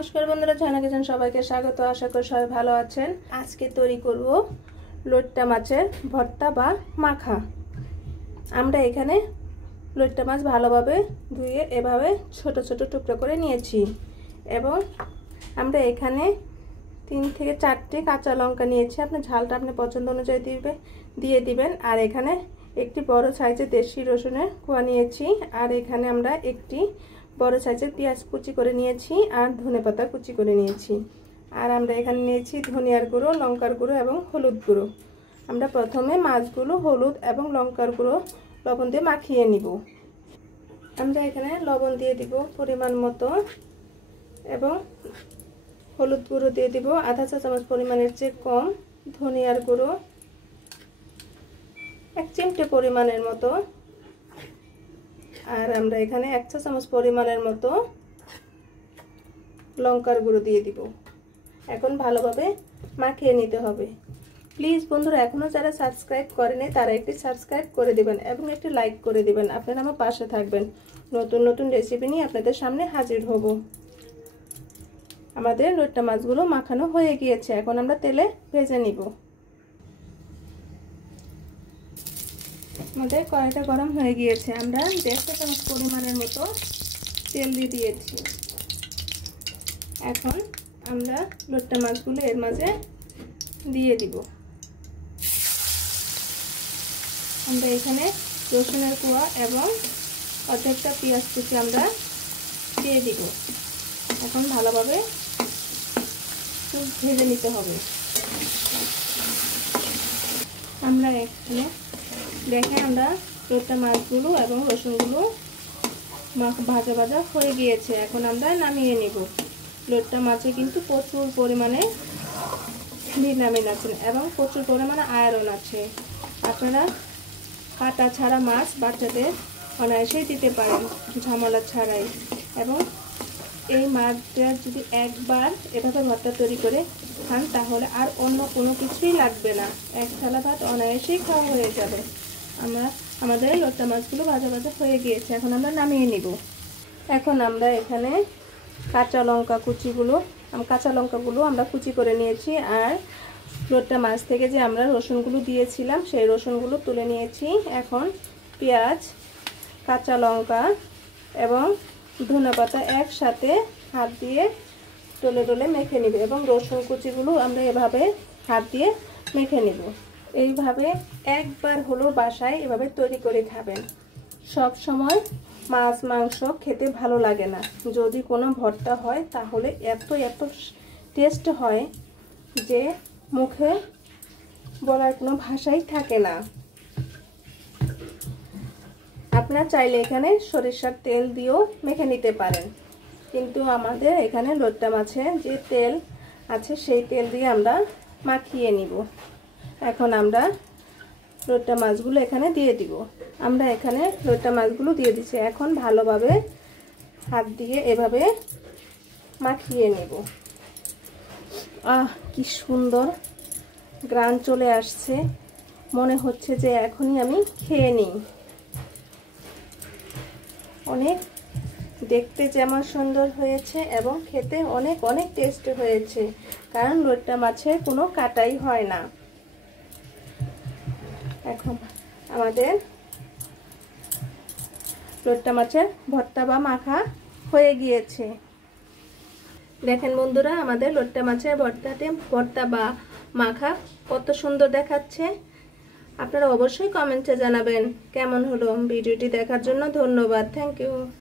নমস্কার বন্ধুরা, ঝর্ণা কিচেন সবাইকে স্বাগত। আশা করি সবাই ভালো আছেন। আজকে তৈরি করব লইট্টা মাছের ভর্তা বা মাখা। আমরা এখানে লইট্টা মাছ ভালোভাবে ধুয়ে এভাবে ছোট ছোট টুকরো করে নিয়েছি এবং আমরা এখানে 3 থেকে 4টি কাঁচা লঙ্কা নিয়েছি। আপনার ঝালটা আপনি পছন্দ অনুযায়ী দিয়ে দিবেন। আর এখানে একটি বড় সাইজের দেশি রসুনের কোয়া নিয়েছি। আর এখানে আমরা একটি বড় সাইজের পেঁয়াজ কুচি করে নিয়েছি আর ধনেপাতা কুচি করে নিয়েছি। আর আমরা এখানে নিয়েছি ধনিয়ার গুঁড়ো, লঙ্কার গুঁড়ো এবং হলুদ গুঁড়ো। আমরা প্রথমে মাছগুলো হলুদ এবং লঙ্কার গুঁড়ো লবণ দিয়ে মাখিয়ে নিব। আমরা এখানে লবণ দিয়ে দিব পরিমাণ মতো এবং হলুদ গুঁড়ো দিয়ে দিব আধা চা চামচ পরিমাণের চেয়ে কম, ধনিয়ার গুঁড়ো 1 চিমটে পরিমাণের মতো, আর আমরা এখানে 1 চা চামচ পরিমাণের মতো লঙ্কার গুঁড়ো দিয়ে দিব। এখন ভালোভাবে মাখিয়ে নিতে হবে। প্লিজ বন্ধুরা, এখনো যারা সাবস্ক্রাইব করেনি তারা একটি সাবস্ক্রাইব করে দিবেন এবং একটি লাইক করে দিবেন। আপনারা আমার পাশে থাকবেন। নতুন নতুন রেসিপি নিয়ে আপনাদের সামনে হাজির হব। আমাদের লইট্টা মাছগুলো মাখানো হয়ে গিয়েছে। এখন আমরা তেলে ভেজে নিব। আমাদের কড়াইটা গরম হয়ে গিয়েছে। আমরা 1.5 চা চামচ পরিমাণের মতো তেল দিয়ে দিয়েছি। এখন আমরা লইট্টা মাছগুলো এর মাঝে দিয়ে দিব। আমরা এখানে রসুনের কোয়া এবং অর্ধেকটা পেঁয়াজ কুচি আমরা দিয়ে দিব। এখন ভালোভাবে ভেজে নিতে হবে। আমরা এখানে দেখেন আমরা লইট্টা মাছগুলো এবং রসুনগুলো ভাজা ভাজা হয়ে গিয়েছে। এখন আমরা নামিয়ে নিব। লইট্টা মাছে কিন্তু প্রচুর পরিমাণে ভিটামিন আছে এবং প্রচুর পরিমাণে আয়রন আছে। আপনারা কাটা ছাড়া মাছ বাচ্চাদের অনায়াসেই দিতে পারেন ঝামেলা ছাড়াই। এবং এই মাছটা যদি একবার এভাবে ভর্তা তৈরি করে খান তাহলে আর অন্য কোনো কিছুই লাগবে না। এক থালা ভাত অনায়াসেই খাওয়া হয়ে যাবে। আমাদের লইট্টা মাছগুলো ভাজা ভাজা হয়ে গিয়েছে। এখন আমরা নামিয়ে নিব। এখন আমরা এখানে কাঁচা লঙ্কাগুলো আমরা কুচি করে নিয়েছি। আর লইট্টা মাছ থেকে যে আমরা রসুনগুলো দিয়েছিলাম সেই রসুনগুলো তুলে নিয়েছি। এখন পেঁয়াজ, কাঁচা লঙ্কা এবং ধনেপাতা একসাথে হাত দিয়ে ডলে ডলে মেখে নিব এবং রসুন কুচিগুলো আমরা এভাবে হাত দিয়ে মেখে নিব। এইভাবে একবার হলো বাসায় এভাবে তৈরি করে খাবেন। সব সময় মাছ মাংস খেতে ভালো লাগে না, যদি কোনো ভর্তা হয় তাহলে এত টেস্ট হয় যে মুখে বলার কোনো ভাষাই থাকে না। আপনারা চাইলে এখানে সরিষার তেল দিয়েও মেখে নিতে পারেন, কিন্তু আমাদের এখানে লইট্টা মাছে যে তেল আছে সেই তেল দিয়ে আমরা মাখিয়ে নিব। এখন আমরা লইট্টা মাছগুলো এখানে দিয়ে দিব। আমরা এখানে লইট্টা মাছগুলো দিয়ে দিচ্ছি। এখন ভালোভাবে হাত দিয়ে এভাবে মাখিয়ে নেব। কি সুন্দর গ্রান চলে আসছে, মনে হচ্ছে যে এখনই আমি খেয়ে নিই। অনেক দেখতে যেমন সুন্দর হয়েছে এবং খেতে অনেক অনেক টেস্ট হয়েছে, কারণ লইট্টা মাছের কোনো কাটাই হয় না। এখন আমাদের লইট্টা মাছের ভর্তা বা মাখা হয়ে গিয়েছে। দেখেন বন্ধুরা, আমাদের লইট্টা মাছের ভর্তা বা মাখা কত সুন্দর দেখাচ্ছে। আপনারা অবশ্যই কমেন্টে জানাবেন কেমন হলো। ভিডিওটি দেখার জন্য ধন্যবাদ। Thank you.